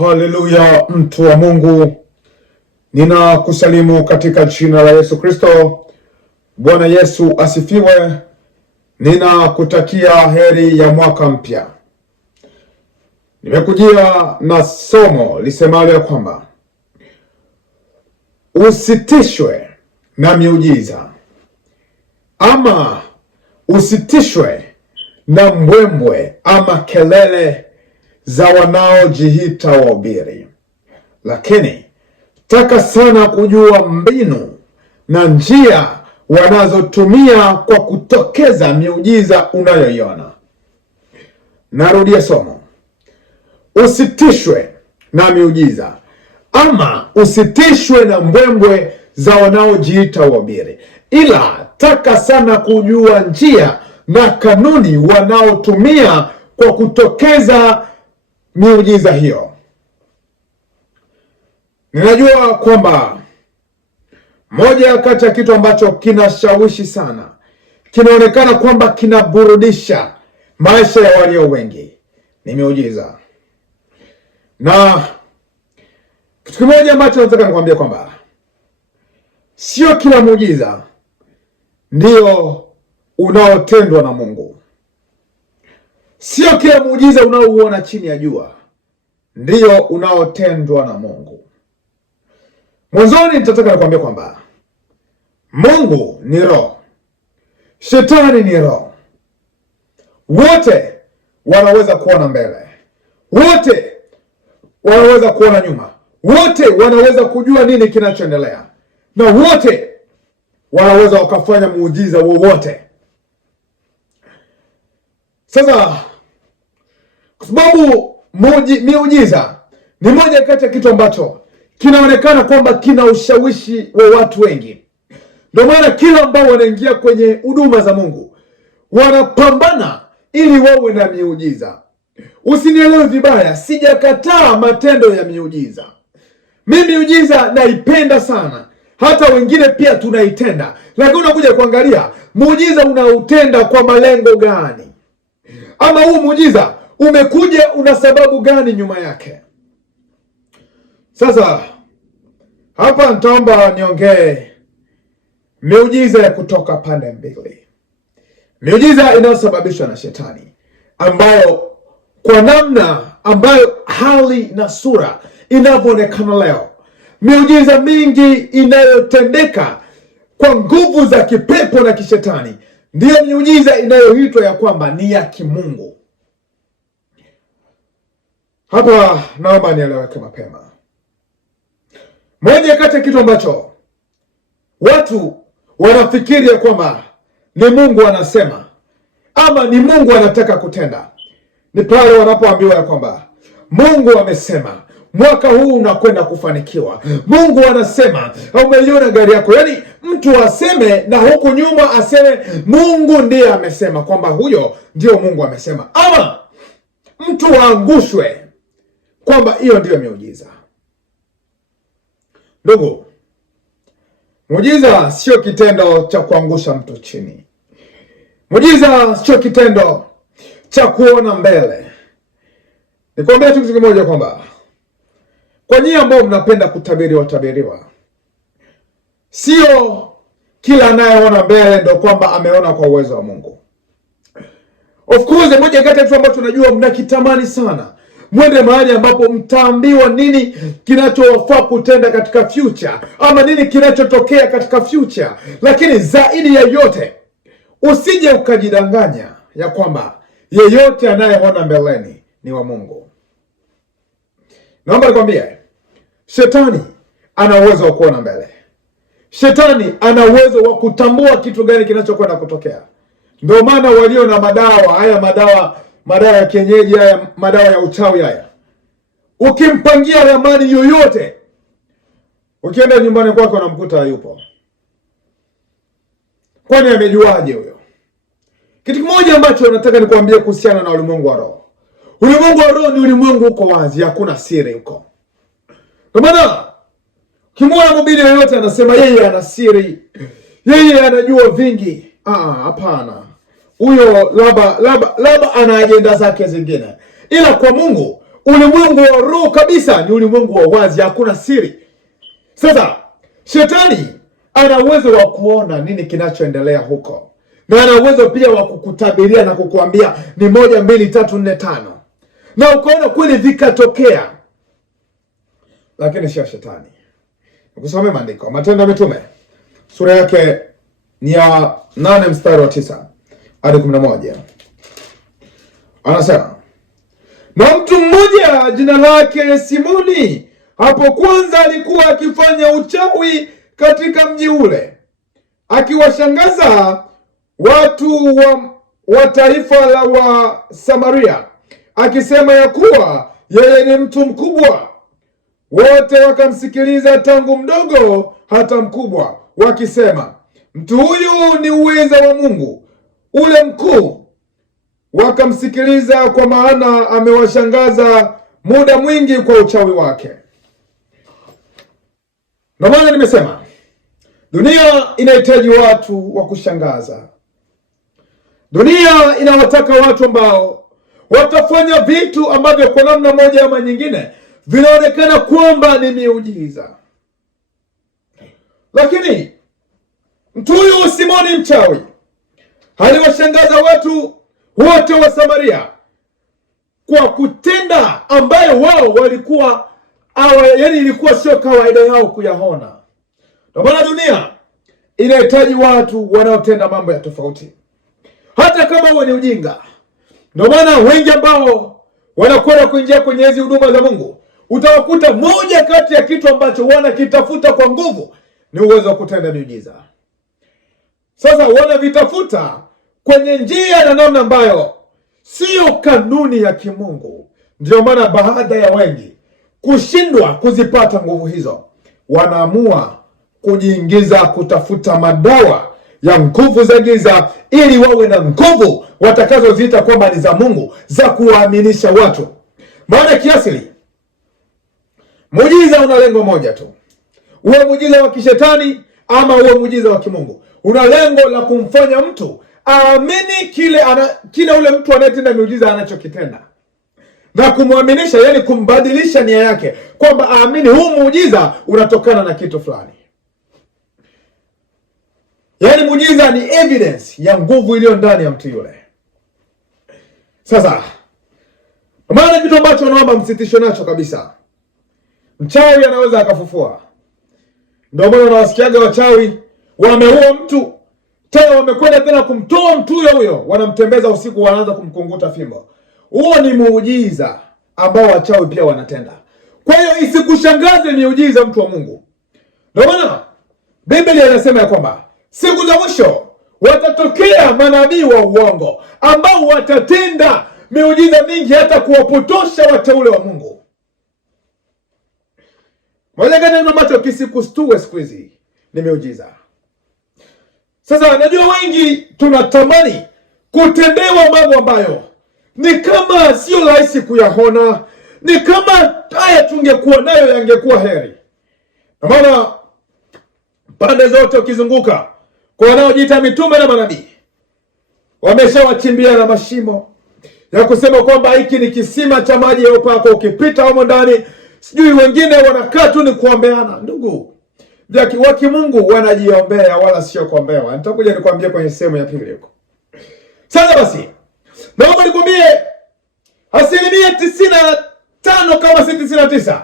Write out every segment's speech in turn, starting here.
Haleluya, mtu wa Mungu, ninakusalimu katika jina la Yesu Kristo. Bwana Yesu asifiwe. Ninakutakia heri ya mwaka mpya. Nimekujia na somo lisemalo ya kwamba usitishwe na miujiza, ama usitishwe na mbwembwe ama kelele za wanaojiita wahubiri, lakini taka sana kujua mbinu na njia wanazotumia kwa kutokeza miujiza unayoiona. Narudia somo. Usitishwe na miujiza, ama usitishwe na mbwembwe za wanaojiita wahubiri, ila taka sana kujua njia na kanuni wanaotumia kwa kutokeza miujiza hiyo. Ninajua kwamba moja kati ya kitu ambacho kinashawishi sana, kinaonekana kwamba kinaburudisha maisha ya walio wengi, ni miujiza. Na kitu kimoja ambacho nataka nikwambia kwamba sio kila muujiza ndio unaotendwa na Mungu. Sio kila muujiza unaouona chini ya jua ndio unaotendwa na Mungu. Mwanzoni nitataka nikwambia kwamba Mungu ni roho, shetani ni roho. Wote wanaweza kuona mbele, wote wanaweza kuona nyuma, wote wanaweza kujua nini kinachoendelea, na wote wanaweza wakafanya muujiza wowote. Sasa kwa sababu miujiza ni moja kati ya kitu ambacho kinaonekana kwamba kina ushawishi wa watu wengi, ndio maana kila ambao wanaingia kwenye huduma za Mungu wanapambana ili wawe na miujiza. Usinielewe vibaya, sijakataa matendo ya miujiza. Mimi miujiza naipenda sana, hata wengine pia tunaitenda, lakini unakuja kuangalia muujiza unautenda kwa malengo gani, ama huu muujiza umekuja una sababu gani nyuma yake. Sasa hapa nitaomba niongee miujiza ya kutoka pande mbili. Miujiza inayosababishwa na shetani, ambayo kwa namna ambayo hali na sura inavyoonekana leo, miujiza mingi inayotendeka kwa nguvu za kipepo na kishetani ndiyo miujiza inayoitwa ya kwamba ni ya kimungu. Hapa naomba nieleweke mapema. Moja kati ya kitu ambacho watu wanafikiri ya kwamba ni Mungu anasema ama ni Mungu anataka kutenda, ni pale wanapoambiwa ya kwamba Mungu amesema mwaka huu unakwenda kufanikiwa. Mungu anasema umeiona gari yako. Yaani mtu aseme na huku nyuma aseme Mungu ndiye amesema, kwamba huyo ndio Mungu amesema, ama mtu waangushwe kwamba hiyo ndiyo miujiza. Ndugu, muujiza sio kitendo cha kuangusha mtu chini. Muujiza sio kitendo cha kuona mbele. Nikwambia tu kitu kimoja, kwamba kwa nyinyi ambao mnapenda kutabiri watabiriwa, sio kila anayeona mbele ndio kwamba ameona kwa uwezo wa Mungu. Of course, moja kati ya kitu ambacho tunajua mnakitamani sana, mwende mahali ambapo mtaambiwa nini kinachowafaa kutenda katika future, ama nini kinachotokea katika future. Lakini zaidi ya yote, usije ukajidanganya ya kwamba yeyote anayeona mbeleni ni wa Mungu. Naomba nikwambie, shetani ana uwezo wa kuona mbele. Shetani ana uwezo wa kutambua kitu gani kinachokwenda kutokea. Ndio maana walio na madawa ya kienyeji, haya madawa ya uchawi haya, ukimpangia ramani yoyote, ukienda nyumbani kwake unamkuta hayupo. Kwani amejuaje huyo? Kitu kimoja ambacho nataka nikwambie kuhusiana na ulimwengu wa roho. Ulimwengu wa roho ni ulimwengu uko wazi, hakuna siri huko. Kwa maana kimwona mhubiri yoyote anasema yeye ana siri, yeye anajua vingi, hapana. Huyo labda ana ajenda zake zingine. Ila kwa Mungu Ulimwengu wa roho kabisa ni ulimwengu wa wazi, hakuna siri. Sasa shetani ana uwezo wa kuona nini kinachoendelea huko, na ana uwezo pia wa kukutabiria na kukuambia ni 1, 2, 3, 4, 5, na ukaona kweli vikatokea. Lakini sio shetani. Nikusomee maandiko, Matendo ya Mitume sura yake ni ya 8 mstari wa 9 hadi 11. Anasema, na mtu mmoja jina lake Simoni hapo kwanza alikuwa akifanya uchawi katika mji ule, akiwashangaza watu wa taifa la wa Samaria, akisema ya kuwa yeye ni mtu mkubwa. Wote wakamsikiliza tangu mdogo hata mkubwa, wakisema, mtu huyu ni uweza wa Mungu ule mkuu. Wakamsikiliza kwa maana amewashangaza muda mwingi kwa uchawi wake. Na maana nimesema dunia inahitaji watu wa kushangaza. Dunia inawataka watu ambao watafanya vitu ambavyo kwa namna moja ama nyingine vinaonekana kwamba ni miujiza. Lakini mtu huyu Simoni mchawi aliwashangaza watu wote wa Samaria kwa kutenda ambayo wao walikuwa yaani ilikuwa sio kawaida yao kuyaona. Ndio maana dunia inahitaji watu wanaotenda mambo ya tofauti, hata kama huo ni ujinga. Ndio maana wengi ambao wanakwenda kuingia kwenye hizi huduma za Mungu, utawakuta moja kati ya kitu ambacho wanakitafuta kwa nguvu ni uwezo wa kutenda miujiza. Sasa wanavitafuta kwenye njia na namna ambayo sio kanuni ya kimungu. Ndio maana baada ya wengi kushindwa kuzipata nguvu hizo, wanaamua kujiingiza kutafuta madawa ya nguvu za giza, ili wawe na nguvu watakazoziita kwamba ni za Mungu, za kuwaaminisha watu. Maana kiasili muujiza una lengo moja tu, uwe muujiza wa kishetani ama uwe muujiza wa kimungu, una lengo la kumfanya mtu aamini kile ule mtu anayetenda miujiza anachokitenda, na kumwaminisha, yani kumbadilisha nia yake kwamba aamini huu muujiza unatokana na kitu fulani. Yani muujiza ni evidence ya nguvu iliyo ndani ya mtu yule. Sasa maana kitu ambacho naomba msitisho nacho kabisa, mchawi anaweza akafufua. Ndio maana nawasikiaga wachawi wameua mtu, tena wamekwenda tena kumtoa mtu huyo, wanamtembeza usiku, wanaanza kumkunguta fimbo. Huo ni muujiza ambao wachawi pia wanatenda. Kwa hiyo isikushangaze miujiza, mtu wa Mungu. Ndio maana Biblia inasema ya kwamba siku za mwisho watatokea manabii wa uongo ambao watatenda miujiza mingi hata kuwapotosha wateule wa Mungu. Moja kati ya ambacho kisikustue siku hizi ni miujiza. Sasa najua wengi tunatamani kutendewa mambo ambayo ni kama sio rahisi kuyaona, ni kama haya tungekuwa nayo yangekuwa heri. Kwa maana pande zote ukizunguka kwa wanaojiita mitume na manabii, wameshawachimbia na mashimo ya kusema kwamba hiki ni kisima cha maji ya upako, ukipita humo ndani, sijui wengine wanakaa tu ni kuombeana. Ndugu wa kimungu wanajiombea wala sio kuombewa. Nitakuja nikwambie kwenye sehemu ya pili huko. Sasa basi, naomba nikwambie 95% kama si 99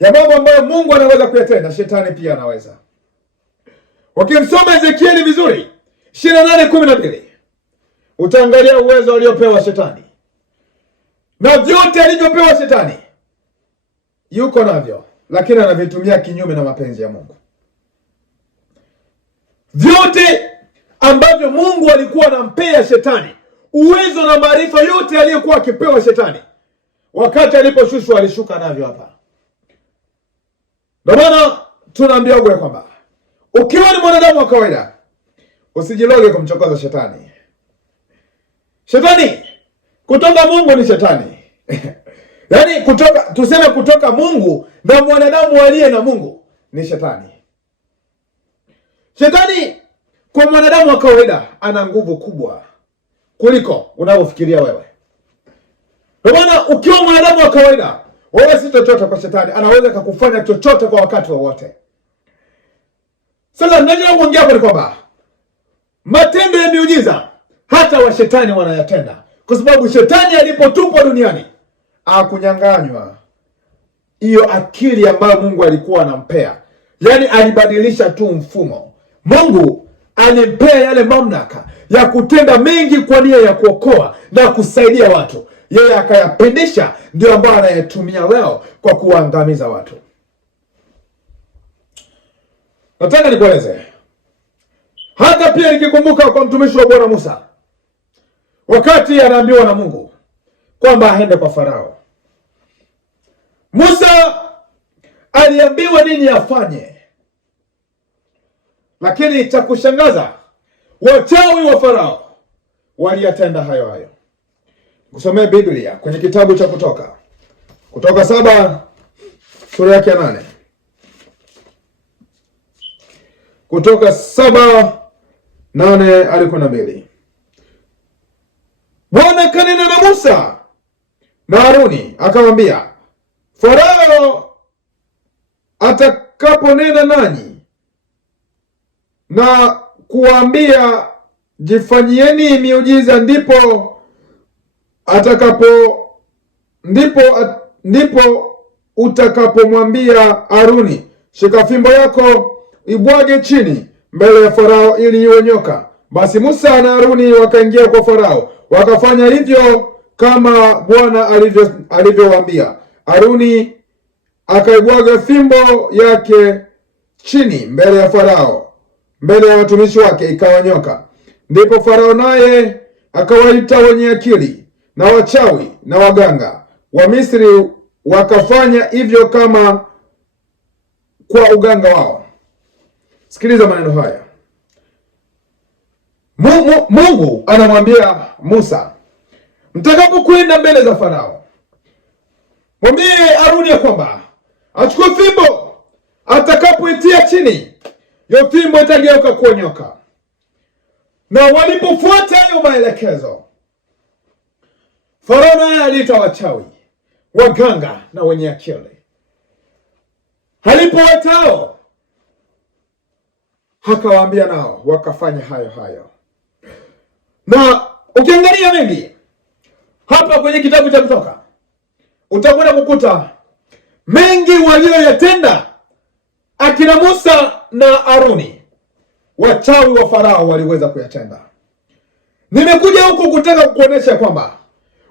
ya mambo ambayo Mungu anaweza kuyatenda, shetani pia anaweza. Wakimsoma Ezekieli vizuri 28:12, utaangalia uwezo aliopewa shetani na vyote alivyopewa shetani yuko navyo, lakini anavitumia kinyume na mapenzi ya Mungu. Vyote ambavyo Mungu alikuwa anampea shetani, uwezo na maarifa yote aliyokuwa akipewa shetani, wakati aliposhushwa alishuka navyo hapa. Ndio maana tunaambiwa kwamba ukiwa ni mwanadamu wa kawaida usijiloge kumchokoza shetani. Shetani kutoka Mungu ni shetani. Yaani kutoka Mungu na mwanadamu aliye na Mungu ni shetani. Shetani kwa mwanadamu wa kawaida ana nguvu kubwa kuliko unavyofikiria wewe. Kwa maana ukiwa mwanadamu wa kawaida, wewe si chochote kwa shetani, anaweza kukufanya chochote kwa wakati wowote. Sasa ninajua kuongea hapo ni kwamba matendo ya miujiza hata wa shetani wanayatenda, kwa sababu shetani alipotupwa duniani akunyang'anywa hiyo akili ambayo Mungu alikuwa anampea. Yaani alibadilisha tu mfumo. Mungu alimpea yale mamlaka ya kutenda mengi kwa nia ya kuokoa na kusaidia watu, yeye akayapindisha, ndio ambayo anayetumia leo kwa kuangamiza watu. Nataka nikueleze hata pia nikikumbuka kwa mtumishi wa Bwana Musa, wakati anaambiwa na Mungu kwamba aende kwa Farao. Musa aliambiwa nini afanye, lakini cha kushangaza wachawi wa Farao waliyatenda hayo hayo. Kusomea Biblia kwenye kitabu cha Kutoka 7 sura yake ya 8. Kutoka 7:8 hadi 12. Bwana kanena na Musa na Haruni akamwambia, Farao atakaponena nanyi na kuambia jifanyieni miujiza, ndipo utakapomwambia Haruni, shika fimbo yako ibwage chini mbele ya Farao ili iwe nyoka. Basi Musa na Haruni wakaingia kwa Farao, wakafanya hivyo kama Bwana alivyowaambia. Haruni akaibwaga fimbo yake chini mbele ya Farao, mbele ya watumishi wake, ikawa nyoka. Ndipo Farao naye akawaita wenye akili na wachawi na waganga wa Misri, wakafanya hivyo kama kwa uganga wao. Sikiliza maneno haya. Mungu anamwambia Musa, mtakapokwenda mbele za Farao, mwambie Haruni ya kwamba achukue fimbo, atakapoitia chini, hiyo fimbo itageuka kuwa nyoka. Na walipofuata hayo maelekezo, Farao naye aliita wachawi, waganga na wenye akili. Alipowaitao akawaambia nao wakafanya hayo hayo. Na ukiangalia mengi hapa kwenye kitabu cha Kutoka, utakwenda kukuta mengi walioyatenda akina Musa na Haruni, wachawi wa Farao waliweza kuyatenda. Nimekuja huku kutaka kukuonesha kwamba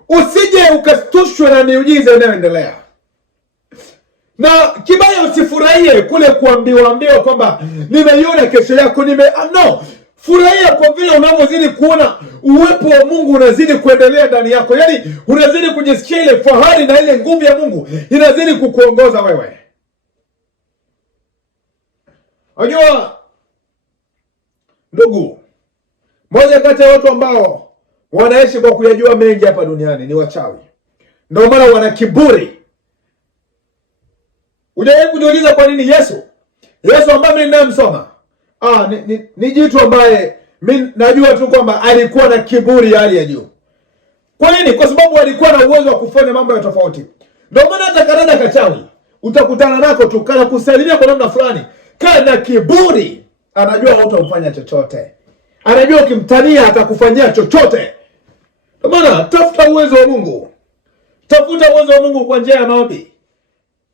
usije ukastushwe na miujiza inayoendelea. Na kibaya usifurahie kule kuambiwa kwamba nimeiona kesho yako no. Furahia kwa vile unavyozidi kuona uwepo wa Mungu unazidi kuendelea ndani yako. Yaani unazidi kujisikia ile fahari na ile nguvu ya Mungu inazidi kukuongoza wewe. Unajua ndugu, moja kati ya watu ambao wanaishi kwa kuyajua mengi hapa duniani ni wachawi. Ndio maana wana kiburi. Ujawahi kujiuliza kwa nini Yesu ambaye mimi ninayemsoma ni jitu ambaye mimi najua tu kwamba alikuwa na kiburi ya hali ya juu. Kwa nini? Kwa sababu alikuwa na uwezo wa kufanya mambo ya tofauti. Ndio maana hata kanada kachawi utakutana nako tu kana kusalimia kwa namna fulani, kana kiburi, anajua hautamfanya chochote. Anajua ukimtania atakufanyia chochote. Ndio maana tafuta uwezo wa Mungu. Tafuta uwezo wa Mungu kwa njia ya maombi.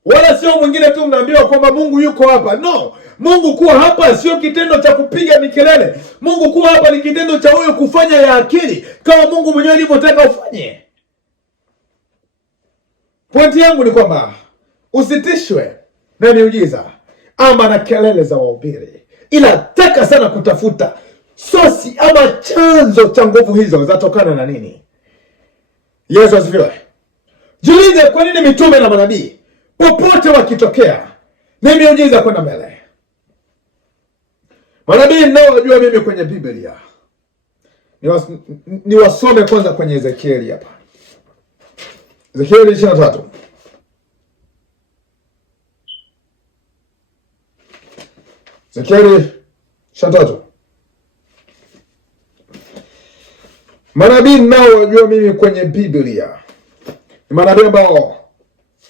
Wala sio mwingine tu mnaambiwa kwamba Mungu yuko hapa. No, Mungu kuwa hapa sio kitendo cha kupiga mikelele. Mungu kuwa hapa ni kitendo cha wewe kufanya ya akili kama Mungu mwenyewe alivyotaka ufanye. Pointi yangu ni kwamba usitishwe na miujiza ama na kelele za wahubiri, ila taka sana kutafuta sosi ama chanzo cha nguvu hizo zatokana na nini. Yesu asifiwe. Jiulize kwa nini mitume na manabii popote wakitokea ni miujiza kwenda mbele. Manabii ninaowajua mimi kwenye Biblia niwasome kwanza kwenye Ezekieli hapa. Ezekieli 23. Ezekieli 23. Manabii ninaowajua mimi kwenye Biblia Ni manabii ambao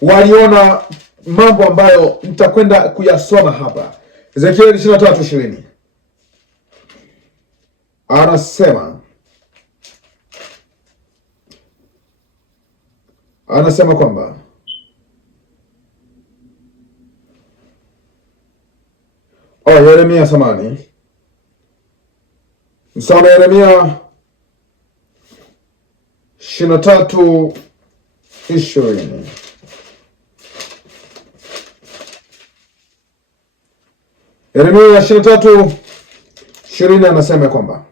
waliona mambo ambayo nitakwenda kuyasoma hapa. Ezekieli 23:20 anasema kwamba Yeremia samani msoma Yeremia 23:20 Yeremia 23:20 anasema kwamba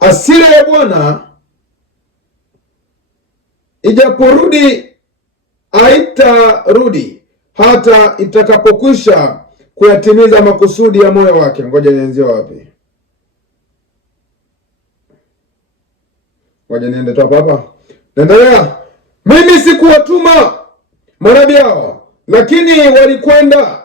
hasira ya Bwana ijaporudi haitarudi hata itakapokwisha kuyatimiza makusudi ya moyo wake. Ngoja nianzie wapi? Ngoja niende tu hapa. Naendelea. Mimi sikuwatuma manabii hao, lakini walikwenda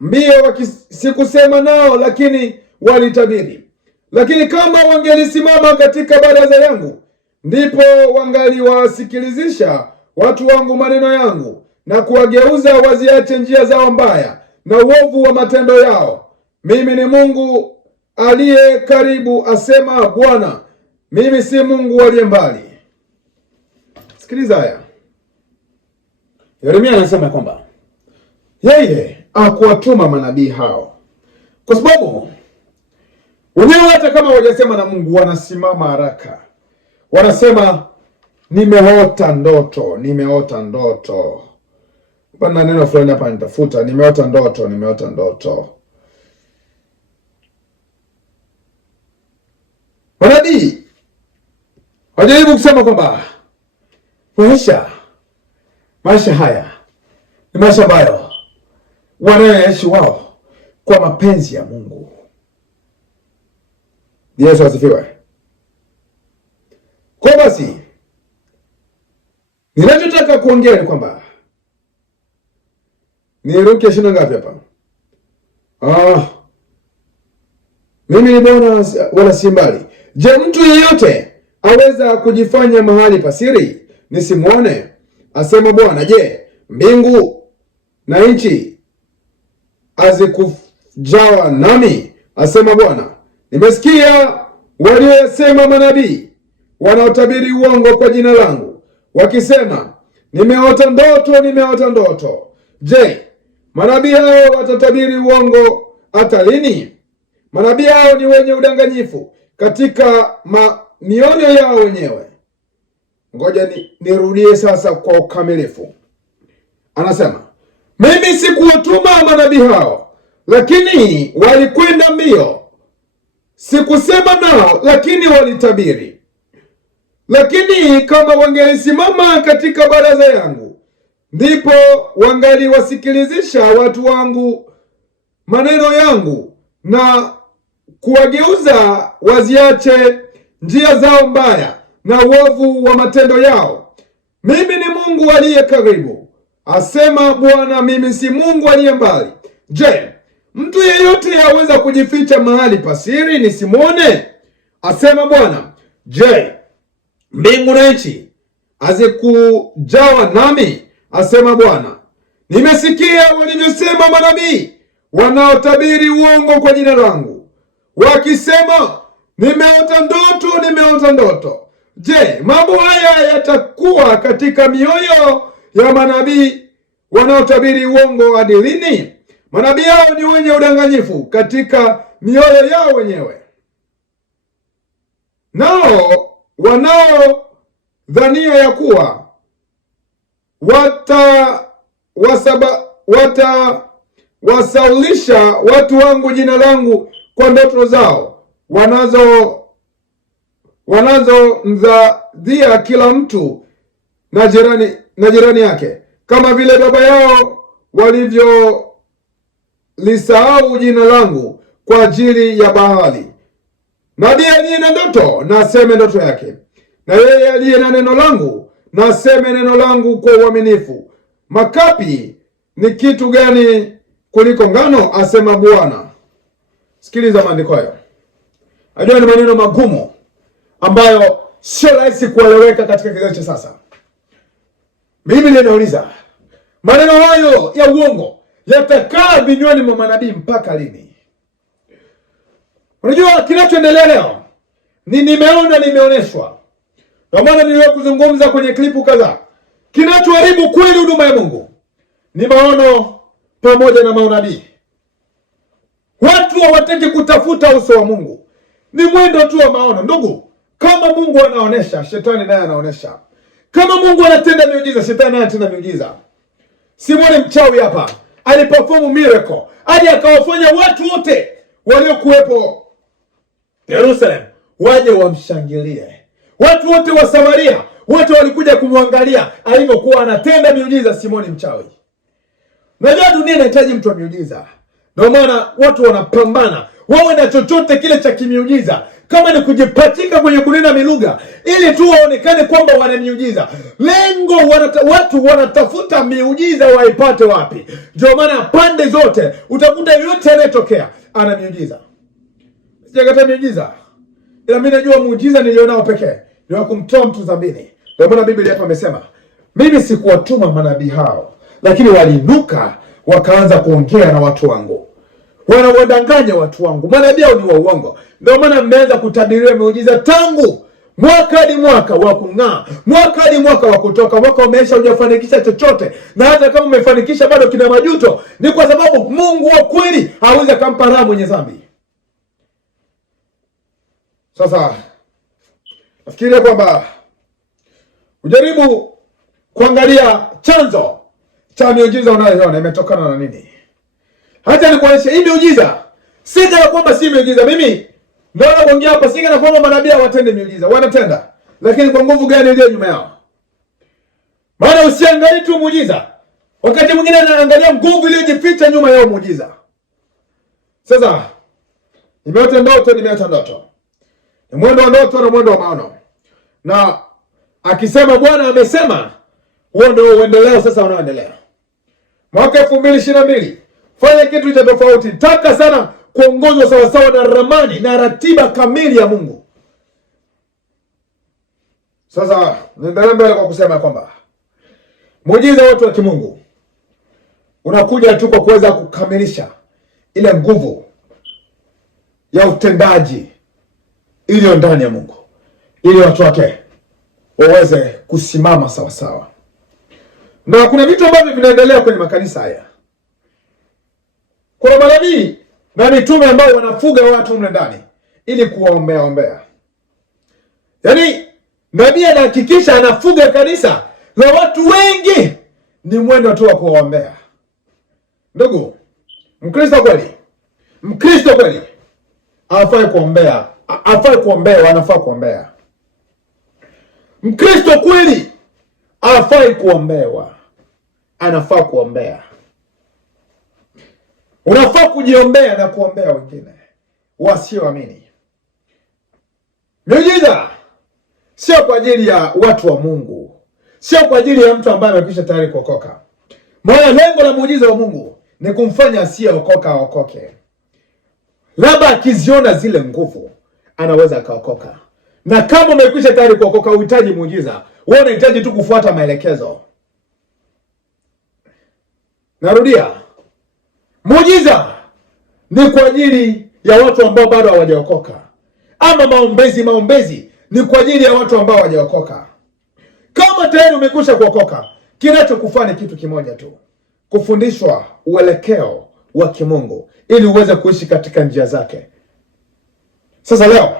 mbio, sikusema nao, lakini walitabiri. Lakini kama wangelisimama katika baraza yangu, ndipo wangaliwasikilizisha watu wangu maneno yangu, na kuwageuza waziache njia zao mbaya na uovu wa matendo yao. Mimi ni Mungu aliye karibu, asema Bwana, mimi si Mungu aliye mbali. Sikiliza haya. Yeremia anasema kwamba yeye hakuwatuma manabii hao kwa sababu wenyewe hata kama wajasema na Mungu wanasimama haraka, wanasema nimeota ndoto. Bwana, neno fulani hapa nitafuta, nimeota ndoto. Manabii wajaribu kusema kwamba maisha haya ni maisha ambayo wanayoishi wao kwa mapenzi ya Mungu. Yesu asifiwe. Kwa basi ninachotaka kuongea ni kwamba niruke shina ngapi hapa? Mimi ni Bwana wala si mbali. Je, mtu yeyote aweza kujifanya mahali pasiri nisimwone? Asema Bwana. Je, mbingu na nchi hazikujawa nami? Asema Bwana. Nimesikia waliosema manabii wanaotabiri uongo kwa jina langu, wakisema nimeota ndoto. Je, manabii hao watatabiri uongo hata lini? Manabii hao ni wenye udanganyifu katika mioyo yao wenyewe. Ngoja nirudie sasa kwa ukamilifu. Anasema, mimi sikuwatuma manabii hao, lakini walikwenda mbio. Sikusema nao, lakini walitabiri. Lakini kama wangelisimama katika baraza yangu, ndipo wangaliwasikilizisha watu wangu maneno yangu, na kuwageuza waziache njia zao mbaya na uovu wa matendo yao. Mimi ni Mungu aliye karibu, asema Bwana, mimi si Mungu aliye mbali. Je, mtu yeyote aweza kujificha mahali pasiri nisimwone? Asema Bwana. Je, mbingu na nchi hazikujawa nami? Asema Bwana. Nimesikia walivyosema manabii wanaotabiri uongo kwa jina langu, wakisema nimeota ndoto. Je, mambo haya yatakuwa katika mioyo ya manabii wanaotabiri uongo hadi lini? Manabii hao ni wenye udanganyifu katika mioyo yao wenyewe, nao wanaodhania ya kuwa watawasaulisha watu wangu jina langu kwa ndoto zao wanazomdhia kila mtu na jirani yake, kama vile baba yao walivyolisahau jina langu kwa ajili ya Baali. Nabii aliye na ndoto na aseme ndoto yake, na yeye aliye na neno langu na aseme neno langu kwa uaminifu. Makapi ni kitu gani kuliko ngano? Asema Bwana. Sikiliza maandiko hayo. Ajua ni maneno magumu ambayo sio rahisi kueleweka katika kizazi cha sasa. Biblia inauliza, maneno hayo ya uongo yatakaa vinywani mwa manabii mpaka lini? Unajua kinachoendelea leo ni nimeonyeshwa. Kwa maana niliwahi kuzungumza kwenye klipu kadhaa. Kinachoharibu kweli huduma ya Mungu ni maono pamoja na manabii. Watu hawataki kutafuta uso wa Mungu. Ni mwendo tu wa maono. Ndugu, kama Mungu anaonesha, shetani naye anaonesha. Kama Mungu anatenda miujiza, shetani naye anatenda miujiza. Simoni mchawi hapa aliperform miracle, hadi akawafanya watu wote waliokuwepo Yerusalemu waje wamshangilie. Watu wote wa Samaria wote walikuja kumwangalia alivyokuwa anatenda miujiza Simoni mchawi. Najua dunia inahitaji mtu wa miujiza. Ndio maana watu wanapambana wawe na chochote kile cha kimiujiza, kama ni kujipachika kwenye kunena milugha ili tu waonekane kwamba wana miujiza. Lengo watu wanatafuta miujiza waipate wapi? Ndio maana pande zote utakuta yote anayetokea ana miujiza. Sijakataa miujiza, ila mimi najua muujiza nilionao pekee ni wa kumtoa mtu dhambini. Ndio maana Biblia hapa imesema, mimi sikuwatuma manabii hao, lakini waliinuka wakaanza kuongea na watu wangu. Wanawadanganya watu wangu. Manabii hao ni wa uongo. Ndio maana mmeanza kutabiriwa miujiza tangu mwaka hadi mwaka wa kung'aa, mwaka hadi mwaka wa kutoka. Mwaka umeisha hujafanikisha chochote, na hata kama umefanikisha bado kina majuto. Ni kwa sababu Mungu wa kweli hawezi kumpa raha mwenye dhambi. Sasa nafikiria kwamba ujaribu kuangalia chanzo cha miujiza unayoona imetokana na nini. Hata nikuonyeshe hii miujiza, si kana kwamba si miujiza. Mimi ndio naongea hapa, si kana kwamba manabii hawatende miujiza, wanatenda. Lakini kwa nguvu gani iliyo nyuma yao? Maana usiangalie tu muujiza, wakati mwingine anaangalia nguvu iliyojificha nyuma ya muujiza. Sasa nimeota ndoto. Ni mwendo wa ndoto na mwendo wa maono. Na akisema Bwana amesema, huo ndio uendeleo sasa unaoendelea. Mwaka 2022 fanya kitu cha tofauti. Taka sana kuongozwa sawa sawa na ramani na ratiba kamili ya Mungu. Sasa nitaendelea mbele kwa kusema kwamba muujiza wote wa kimungu unakuja tu kwa kuweza kukamilisha ile nguvu ya utendaji iliyo ndani ya Mungu, ili watu wake waweze kusimama sawa sawa. Na kuna vitu ambavyo vinaendelea kwenye makanisa haya. Kuna manabii na mitume ambao wanafuga watu mle ndani ili kuwaombea. Yaani nabii anahakikisha anafuga kanisa la watu wengi, ni mwendo tu wa kuwaombea. Ndugu, Mkristo kweli hafai kuombea, anafaa kuombea. Mkristo kweli hafai kuombewa, anafaa kuombea. Unafaa kujiombea na kuombea wengine wasioamini. Miujiza sio kwa ajili ya watu wa Mungu, sio kwa ajili ya mtu ambaye amekwisha tayari kuokoka. Maana lengo la muujiza wa Mungu ni kumfanya asiyeokoka aokoke. Labda akiziona zile nguvu anaweza akaokoka. Na kama umekwisha tayari kuokoka, uhitaji muujiza, wewe unahitaji tu kufuata maelekezo. Narudia, muujiza ni kwa ajili ya watu ambao bado hawajaokoka. Ama maombezi ni kwa ajili ya watu ambao hawajaokoka. Kama tayari umekwisha kuokoka, kinachokufanya kitu kimoja tu: kufundishwa uelekeo wa kimungu ili uweze kuishi katika njia zake. Sasa leo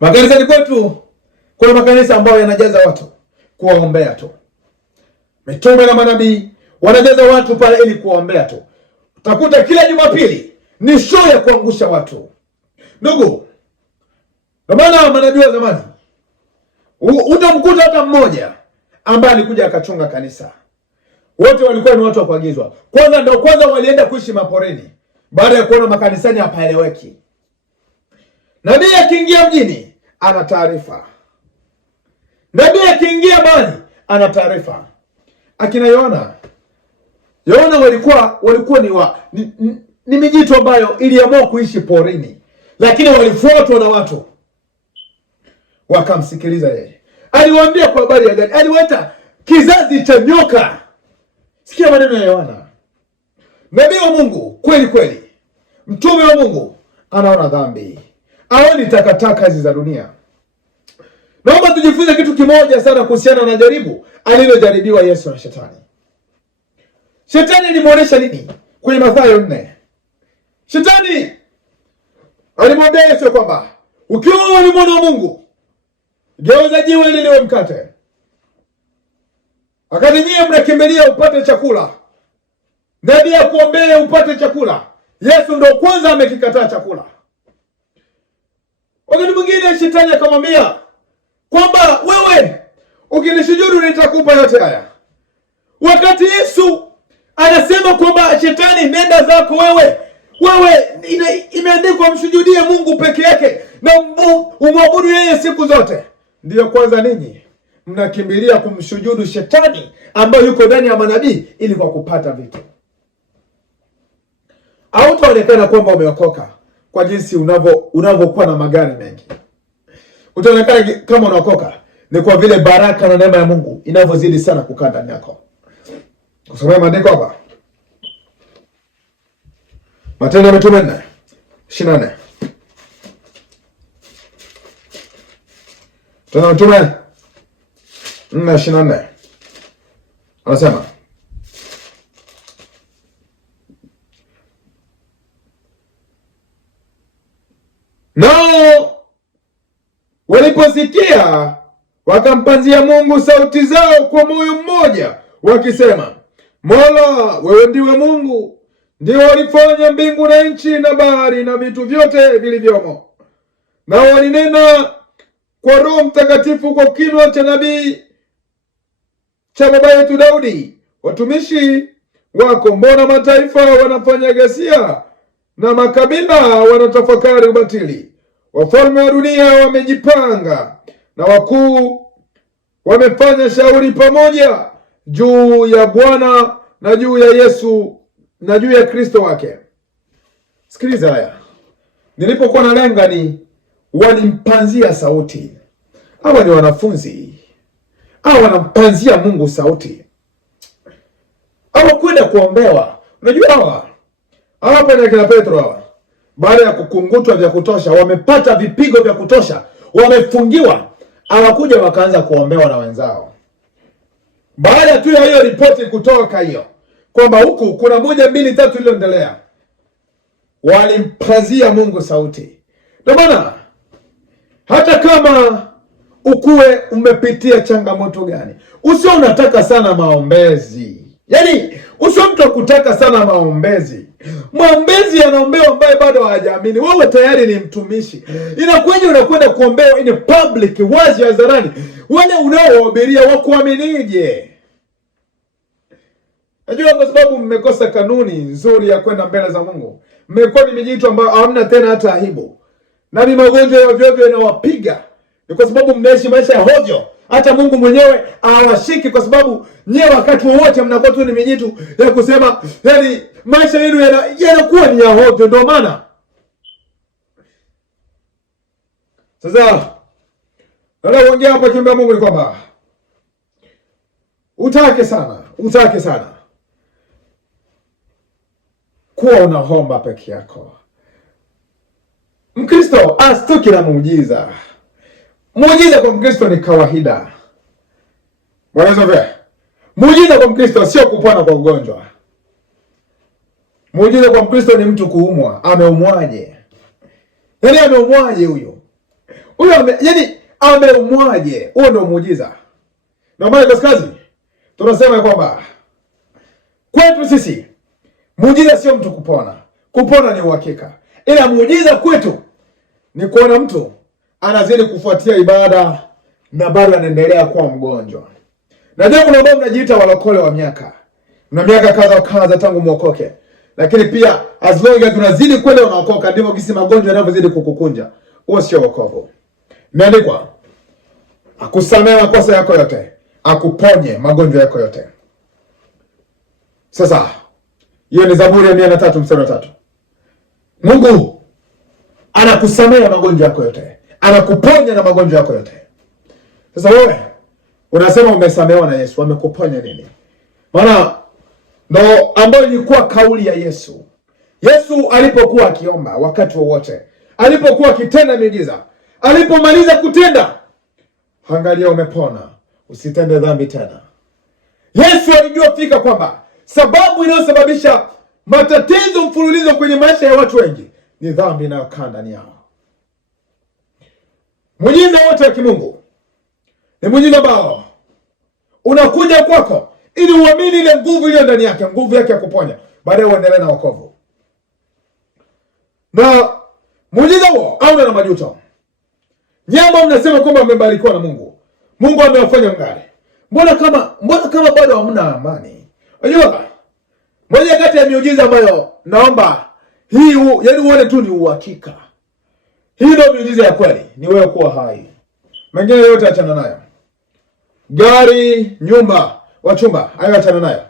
makanisani kwetu kuna makanisa ambayo yanajaza watu kuwaombea tu. Mitume na manabii wanajaza watu pale ili kuwaombea tu. Utakuta kila Jumapili ni show ya kuangusha watu. Ndugu, ndio maana manabii wa zamani utamkuta hata mmoja ambaye alikuja akachunga kanisa. Wote walikuwa ni watu wa kuagizwa. Kwanza walienda kuishi maporeni baada ya kuona makanisani hapaeleweki. Nabii akiingia mjini ana taarifa. Nabii akiingia mali ana taarifa. Akina Yohana walikuwa ni mijitu ambayo iliamua kuishi porini, lakini walifuatwa na watu. wakamsikiliza yeye. Aliwaambia kwa habari ya gani? Aliwaita kizazi cha nyoka. Sikia maneno ya Yohana, nabii wa Mungu kweli kweli, mtume wa Mungu, anaona dhambi, aoni takataka hizi za dunia. Naomba tujifunze kitu kimoja sana kuhusiana na jaribu alilojaribiwa Yesu na Shetani. Shetani alimuonesha nini? Kwenye Mathayo 4, Shetani alimwambia Yesu kwamba ukiwa wewe ni mwana wa Mungu, geuza jiwe ili liwe mkate. Wakati nyie mnakimbilia upate chakula, nabii akuombee upate chakula, Yesu ndo kwanza amekikataa chakula. Wakati mwingine Shetani akamwambia kwamba wewe ukinisujudu nitakupa yote haya. Wakati Yesu anasema kwamba Shetani, nenda zako wewe, imeandikwa msujudie Mungu peke yake na umwabudu yeye siku zote. Ndiyo kwanza ninyi mnakimbilia kumsujudu Shetani ambaye yuko ndani ya manabii ili kwa kupata vitu. Hautaonekana kwamba umeokoka kwa jinsi unavyokuwa na magari mengi. Utaonekana kama unaokoka ni kwa vile baraka na neema ya Mungu inavyozidi sana kukaa ndani yako. Kusoma maandiko hapa, Matendo ya Mitume 4:24. Matendo ya Mitume 4:24. Anasema, nao waliposikia wakampanzia Mungu sauti zao kwa moyo mmoja, wakisema, Mola, wewe ndiwe Mungu, ndiwe walifanya mbingu na nchi na bahari na vitu vyote vilivyomo. Nao walinena kwa Roho Mtakatifu kwa kinywa cha nabii cha baba yetu Daudi, watumishi wako. Mbona mataifa wanafanya ghasia na makabila wanatafakari ubatili? Wafalme wa dunia wamejipanga na wakuu wamefanya shauri pamoja juu ya Bwana na juu ya Yesu na juu ya Kristo wake. Sikiliza haya. Nilipokuwa na lenga ni walimpanzia sauti. Hawa ni wanafunzi. Hawa wanampanzia Mungu sauti. Hawa kwenda kuombewa. Unajua hawa pale kina Petro hawa, baada ya kukungutwa vya kutosha, wamepata vipigo vya kutosha, wamefungiwa, hawakuja wakaanza kuombewa na wenzao. Baada tu ya hiyo ripoti kutoka hiyo kwamba huku kuna 1, 2, 3 iliyoendelea, walimpazia Mungu sauti. Ndio maana hata kama ukuwe umepitia changamoto gani, usio unataka sana maombezi. Yaani usio mtu kutaka sana maombezi. Maombezi yanaombewa ambaye bado hajaamini. Wewe tayari ni mtumishi. Inakuwaje unakwenda kuombewa in public, wazi hadharani? Wale unaowahubiria wakuaminije? Najua kwa sababu mmekosa kanuni nzuri ya kwenda mbele za Mungu. Mmekuwa ni mijitu ambao hamna tena hata aibu. Na ni magonjwa ya ovyo yanawapiga. Ni kwa sababu mnaishi maisha ya hovyo. Hata Mungu mwenyewe hawashiki kwa sababu nyewe wakati wowote mnakuwa tu ni mijitu ya kusema, yaani maisha yenu yanakuwa ni ya hovyo. Ndio maana sasa anaongea hapa kiumbe Mungu ni kwamba utake sana kuwa unaomba peke yako. Mkristo astuki na muujiza. Muujiza kwa Mkristo ni kawaida. Muujiza kwa Mkristo sio kupona kwa ugonjwa. Muujiza kwa Mkristo ni mtu kuumwa. Ameumwaje? Yaani ameumwaje huyo? Yaani ameumwaje? Huo ndio muujiza. Na maana kazi tunasema kwamba kwetu sisi muujiza sio mtu kupona. Kupona ni uhakika. Ila muujiza kwetu ni kuona mtu anazidi kufuatia ibada na bado anaendelea kuwa mgonjwa. Najua kuna ambao mnajiita walokole wa miaka. Mna miaka kadha tangu muokoke. Lakini pia as long as tunazidi kwenda unaokoka, ndivyo kisi magonjwa yanavyozidi kukukunja. Huo sio wokovu. Imeandikwa, akusamehe makosa yako yote, akuponye magonjwa yako yote. Sasa hiyo ni Zaburi ya 103:3. Mungu anakusamehe magonjwa yako yote, anakuponya na magonjwa yako yote. Sasa wewe unasema umesamehewa na Yesu, amekuponya nini? Maana ndo ambayo ilikuwa kauli ya Yesu. Yesu alipokuwa akiomba wakati wowote, alipokuwa akitenda miujiza, alipomaliza kutenda, angalia umepona, usitende dhambi tena. Yesu alijua fika kwamba sababu inayosababisha matatizo mfululizo kwenye maisha ya watu wengi ni dhambi inayokaa ndani yao. Muujiza wote wa kimungu ni muujiza ambao unakuja kwako ili uamini ile nguvu iliyo ndani yake, nguvu yake ya kuponya, baadaye uendelee na wokovu. Na muujiza huo hauna na majuto. Nyama mnasema kwamba mmebarikiwa na Mungu. Mungu amewafanya mng'are. Mbona kama bado hamna amani? Unajua? Moja kati ya miujiza ambayo naomba yaani uone tu ni uhakika. Hii ndio miujiza ya kweli, ni wewe kuwa hai. Mengine yote achana nayo. Gari, nyumba, wachumba, hayo achana nayo.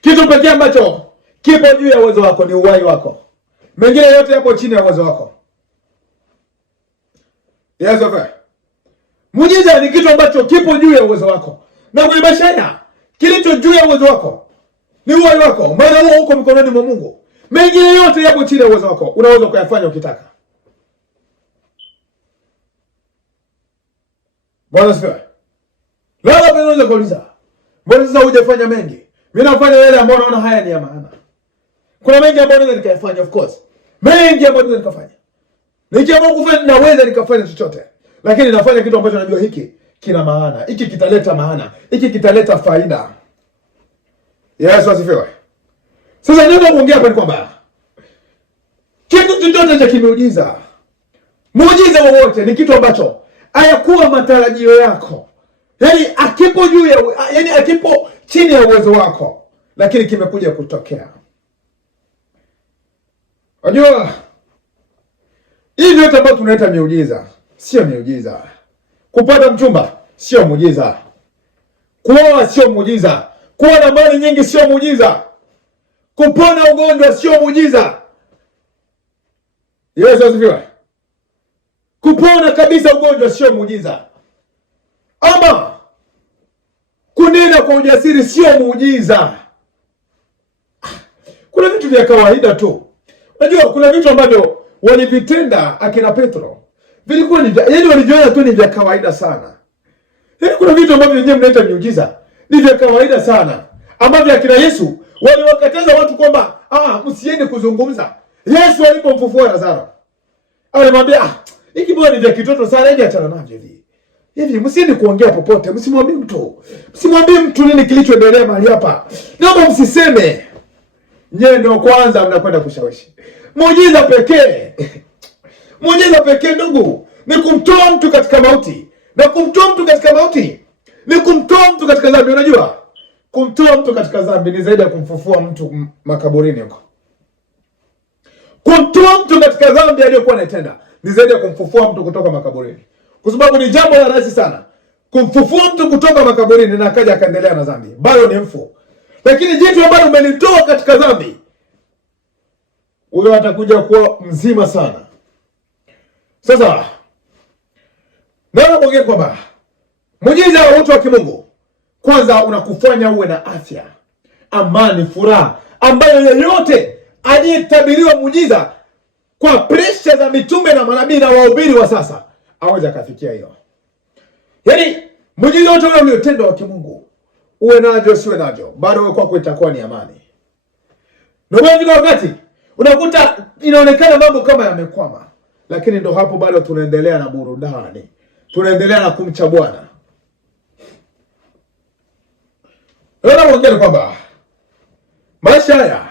Kitu pekee ambacho kipo juu ya uwezo wako ni uhai wako. Mengine yote yapo chini ya uwezo wako. Yes, okay. Muujiza ni kitu ambacho kipo juu ya uwezo wako. Na kwenye maisha haya, kilicho juu ya uwezo wako ni uhai wako. Maana huo uko mkononi mwa Mungu. Mengine yote yapo chini ya uwezo wako. Unaweza kuyafanya ukitaka. Bwana sifiwe. Labda unaweza kuuliza, mbona sasa hujafanya mengi? Mimi nafanya yale ambayo naona haya ni ya maana. Kuna mengi ambayo naweza nikayafanya, of course. Mengi ambayo naweza nikafanya. Nikiamua kufanya naweza nikafanya chochote. Lakini nafanya kitu ambacho najua hiki kina maana. Hiki kitaleta maana. Hiki kitaleta faida. Yesu asifiwe. Sasa ndio kuongea hapa ni kwamba kitu chochote cha kimeujiza, muujiza wowote ni kitu ambacho hayakuwa matarajio yako. Yaani akipo chini ya uwezo wako, lakini kimekuja kutokea. Unajua hivi yote ambayo tunaita miujiza, sio miujiza. Kupata mchumba sio muujiza. Kuoa sio muujiza. Kuwa na mali nyingi sio muujiza. Kupona ugonjwa sio muujiza. Yesu asifiwe. Kupona kabisa ugonjwa sio muujiza. Ama kunena kwa ujasiri sio muujiza. Kuna vitu vya kawaida tu. Unajua kuna vitu ambavyo walivitenda akina Petro. Vilikuwa ni waliviona tu ni vya kawaida sana. Yaani kuna vitu ambavyo wenyewe mnaita miujiza ni vya kawaida sana. Ambavyo akina Yesu waliwakataza watu kwamba msiende kuzungumza. Yesu alipomfufua Lazaro, alimwambia hiki bwana ni vya kitoto sana, hivi achana navyo hivi. Hivi msiende kuongea popote, msimwambie mtu nini kilichoendelea mahali hapa. Naomba msiseme. Nyewe ndio kwanza mnakwenda kushawishi. Muujiza pekee ndugu ni kumtoa mtu katika mauti. Na kumtoa mtu katika mauti ni kumtoa mtu katika dhambi. Unajua? Kumtoa mtu katika dhambi ni zaidi ya kumfufua mtu makaburini huko. Kumtoa mtu katika dhambi aliyokuwa anatenda ni zaidi ya kumfufua mtu kutoka makaburini. Kwa sababu ni jambo la rahisi sana kumfufua mtu kutoka makaburini na akaja akaendelea na dhambi. Bado ni mfu. Lakini jitu ambalo umelitoa katika dhambi, huyo atakuja kuwa mzima sana. Sasa naona kuongea kwamba muujiza wa watu wa kimungu kwanza unakufanya uwe na afya, amani, furaha ambayo yeyote aliyetabiriwa muujiza kwa presha za mitume na manabii na wahubiri wa sasa hawezi akafikia hiyo. Yaani muujiza wote ule uliotendwa wa kimungu, uwe najo siwe najo, bado wewe kwako itakuwa ni amani. Ndio wakati unakuta inaonekana mambo kama yamekwama, lakini ndo hapo bado tunaendelea na burudani. Tunaendelea na kumcha Bwana. Naona mwongea kwamba maisha haya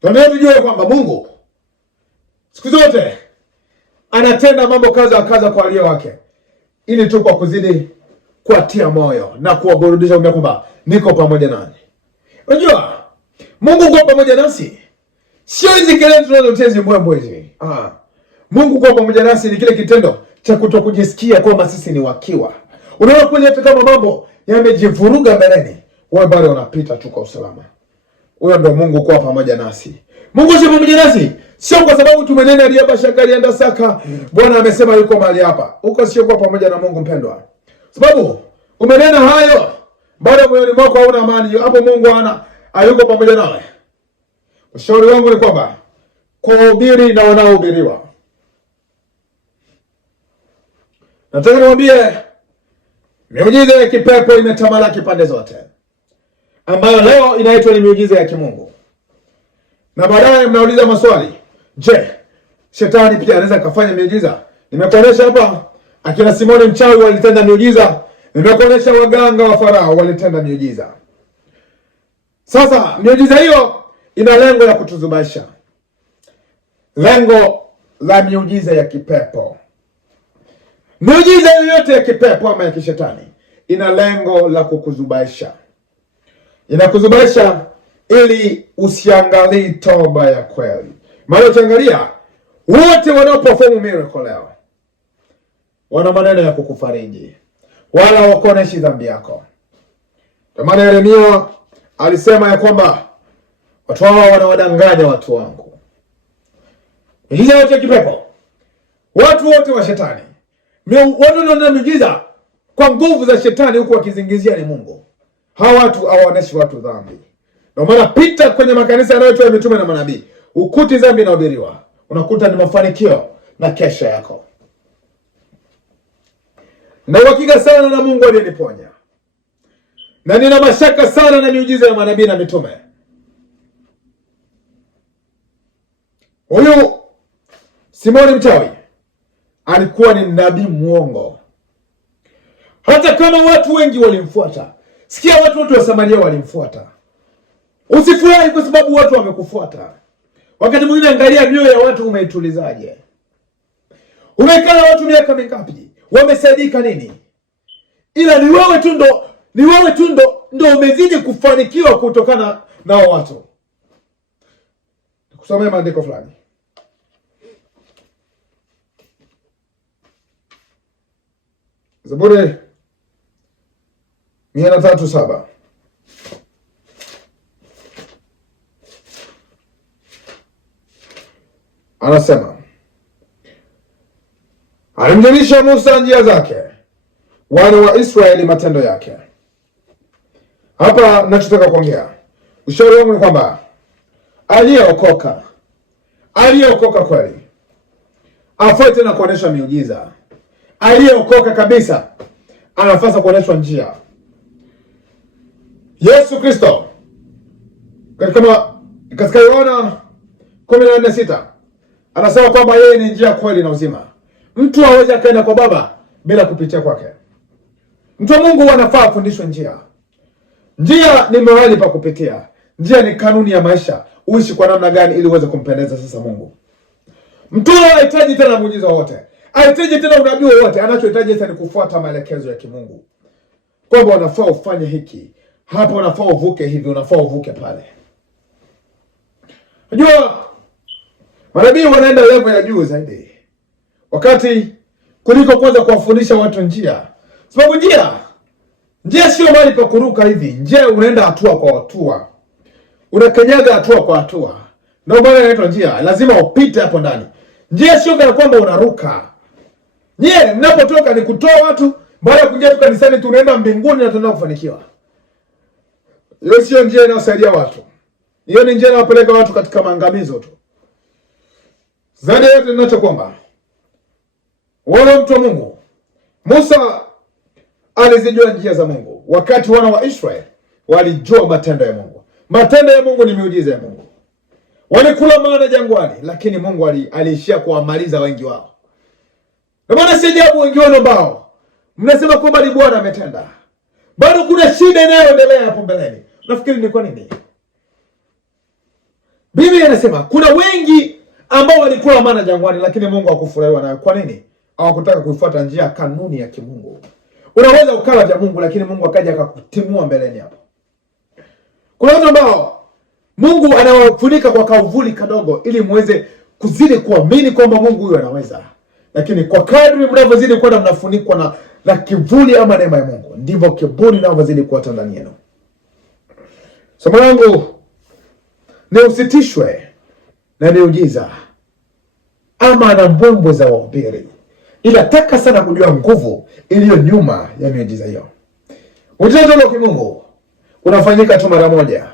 tunajua kwamba Mungu siku zote anatenda mambo kaza kwa walio wake, ili tu kwa kuzidi kuatia moyo na kuwaburudisha kwamba niko pamoja nani. Unajua Mungu kwa pamoja nasi sio hizi kelele tunazotezi mbwembwe hizi. Mungu kwa pamoja nasi ni kile kitendo cha kutokujisikia kwamba sisi ni wakiwa. Unaona kwenye hata kama mambo yamejivuruga mbeleni, wewe bado unapita tu kwa usalama. Huyo ndo Mungu kwa pamoja nasi. Mungu si pamoja nasi sio kwa sababu tumenena aliaba shakari anda saka Bwana amesema yuko mahali hapa. Uko sio kwa pamoja na Mungu mpendwa. Sababu umenena hayo, bado moyoni mwako hauna amani, hapo Mungu hayuko pamoja nawe. Ushauri wangu ni kwamba kuhubiri na wanaohubiriwa. Nataka niwaambie miujiza ya kipepo imetamalaki pande zote, ambayo leo inaitwa ni miujiza ya kimungu. Na baadaye mnauliza maswali, je, shetani pia anaweza kufanya miujiza? Nimekuonesha hapa akina Simoni mchawi walitenda miujiza, nimekuonesha waganga wa Farao walitenda miujiza. Sasa miujiza hiyo ina lengo ya kutuzubaisha. Lengo la miujiza ya kipepo, miujiza yoyote ya kipepo ama ya kishetani, ina lengo la kukuzubaisha. Inakuzubaisha ili usiangalie toba ya kweli. Maana ukiangalia wote wanaoperform miracle leo wana maneno ya kukufariji, wala wakoneshi dhambi yako. Kwa maana Yeremia alisema ya kwamba watu hao wanawadanganya watu wangu. Miujiza yote ya kipepo, watu wote wa shetani, watu wanaona miujiza kwa nguvu za shetani huku wakizingizia ni Mungu. Hawa watu hawaoneshi watu dhambi. Ndio maana pita kwenye makanisa yanayoitwa mitume na manabii, ukuti dhambi inahubiriwa, unakuta ni mafanikio na kesha yako. Na uhakika sana na Mungu aliyeniponya, na nina mashaka sana na miujiza ya manabii na mitume. Huyu Simoni mchawi alikuwa ni nabii muongo, hata kama watu wengi walimfuata. Sikia, watu wote wa Samaria walimfuata. Usifurahi kwa sababu watu wamekufuata. Wakati mwingine angalia mioyo ya watu umeitulizaje. Umekaa watu miaka mingapi? Wamesaidika nini? Ila ni wewe tu ndo umezidi kufanikiwa kutokana na watu. Kusomea maandiko fulani. Zaburi 103:7. Anasema, alimjulisha Musa njia zake, wana wa Israeli matendo yake. Hapa nachotaka kuongea, ushauri wangu ni kwamba aliyeokoka kweli afai tena kuonesha miujiza. Aliyeokoka kabisa anafasa kuoneshwa njia. Yesu Kristo katika Yohana 14:6 anasema kwamba yeye ni njia, kweli na uzima. Mtu hawezi akaenda kwa Baba bila kupitia kwake. Mtu wa Mungu anafaa kufundishwa njia. Njia ni mahali pa kupitia. Njia ni kanuni ya maisha. Uishi kwa namna gani ili uweze kumpendeza sasa Mungu. Mtu hahitaji tena muujiza wote, hahitaji tena unabii wote. Anachohitaji sasa ni kufuata maelekezo ya kimungu, kwamba unafaa ufanye hiki hapa, unafaa uvuke hivi, unafaa uvuke pale. Unajua manabii wanaenda level ya juu zaidi, wakati kuliko kwanza kuwafundisha watu njia. Sababu njia sio mahali pa kuruka hivi. Njia unaenda hatua kwa hatua, unakanyaga hatua kwa hatua. Ndio maana inaitwa njia. Lazima upite hapo ndani. Njia sio kana kwamba unaruka. Njia mnapotoka ni kutoa watu, baada ya kuingia kanisani tunaenda mbinguni na tunaenda kufanikiwa. Hiyo sio njia inayosaidia watu. Hiyo ni njia inayopeleka watu katika maangamizo tu. Zaidi ya yote ninachokuomba, wewe mtu wa Mungu, Musa alizijua njia za Mungu, wakati wana wa Israeli walijua matendo ya Mungu. Matendo ya Mungu ni miujiza ya Mungu. Walikula mana jangwani, lakini Mungu aliishia kuwamaliza wengi wao. Na maana si ajabu wengi wao ambao mnasema kwamba ni Bwana ametenda, bado kuna shida inayoendelea hapo mbeleni. Nafikiri ni kwa nini? Biblia inasema kuna wengi ambao walikula mana jangwani, lakini Mungu hakufurahiwa nayo. Kwa nini? Hawakutaka kuifuata njia, kanuni ya kimungu. Unaweza ukala vya Mungu, lakini Mungu akaja akakutimua mbeleni hapo. Kuna watu ambao Mungu anawafunika kwa kavuli kadogo ili muweze kuzidi kuamini kwamba Mungu huyu anaweza. Lakini kwa kadri mnavyozidi kwenda mnafunikwa na kivuli ama neema ya Mungu, ndivyo kiburi ninavyozidi kuota ndani yenu. Somo langu ni usitishwe na miujiza ama na mbwembwe za wahubiri ila taka sana kujua nguvu iliyo nyuma ya miujiza hiyo. Muujiza wa kimungu unafanyika tu mara moja.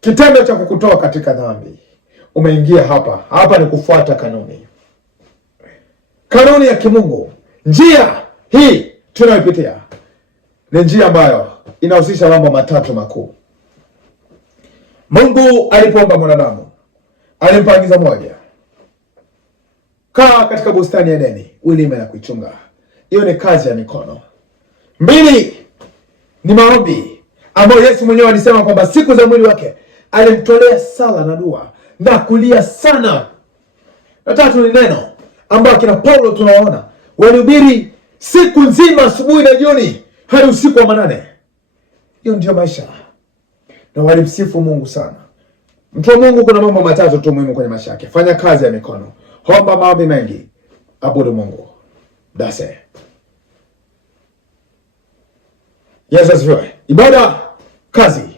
Kitendo cha kukutoa katika dhambi. Umeingia hapa. Hapa ni kufuata kanuni. Kanuni ya kimungu. Njia hii tunayopitia ni njia ambayo inahusisha mambo matatu makuu. Mungu alipoumba mwanadamu, alimpa agizo moja: kaa katika bustani ya Edeni, uilime na kuichunga. Hiyo ni kazi ya mikono. 2 ni maombi ambayo Yesu mwenyewe alisema kwamba siku za mwili wake alimtolea sala na dua na kulia sana. Na 3 ni neno ambayo kina Paulo tunaona walihubiri siku nzima, asubuhi na jioni, hadi usiku wa manane. Hiyo ndio maisha, na walimsifu Mungu sana. Mtu wa Mungu, kuna mambo matatu tu muhimu kwenye maisha yake: fanya kazi ya mikono, omba maombi mengi, abudu Mungu. That's it. Yes, that's right. Ibada, kazi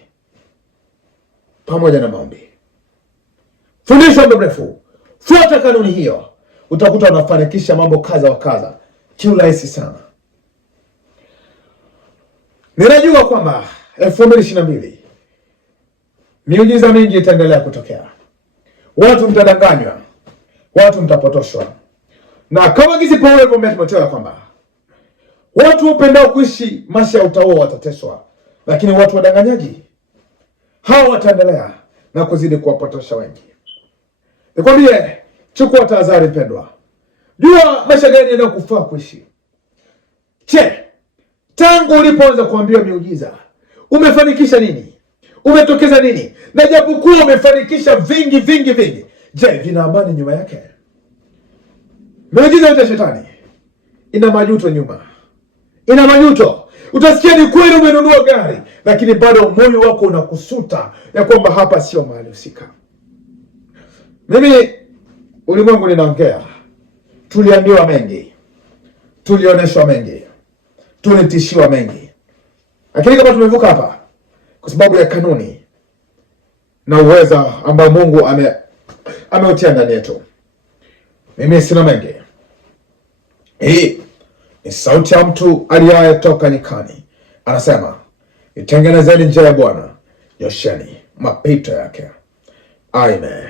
pamoja na maombi. Fundisha muda mrefu, fuata kanuni hiyo, utakuta unafanikisha mambo kadha wa kadha kiurahisi sana. Ninajua kwamba 2022 miujiza mingi itaendelea kutokea. Watu mtadanganywa, watu mtapotoshwa, na kama gizi Paulo alivyomwambia Timotheo kwamba watu upendao kuishi maisha ya utaua watateswa, lakini watu wadanganyaji hao wataendelea na kuzidi kuwapotosha wengi. Nikwambie, chukua tahadhari mpendwa. Jua maisha gani yanayokufaa kuishi. Tangu ulipoanza kuambiwa miujiza, umefanikisha nini? Umetokeza nini? Na japokuwa umefanikisha vingi, je, vina amani nyuma yake? Miujiza ya shetani ina majuto nyuma. Ina majuto. Utasikia ni kweli umenunua gari, lakini bado moyo wako unakusuta ya kwamba hapa sio mahali husika. Mimi ulimwengu ninaongea. Tuliambiwa mengi, tulioneshwa mengi, tulitishiwa mengi, lakini kama tumevuka hapa kwa sababu ya kanuni na uweza ambao Mungu ameutia ndani yetu. Mimi sina mengi. Hii ni sauti ya mtu aliaye toka nyikani. Anasema, itengenezeni njia ya Bwana, nyosheni mapito yake. Amen.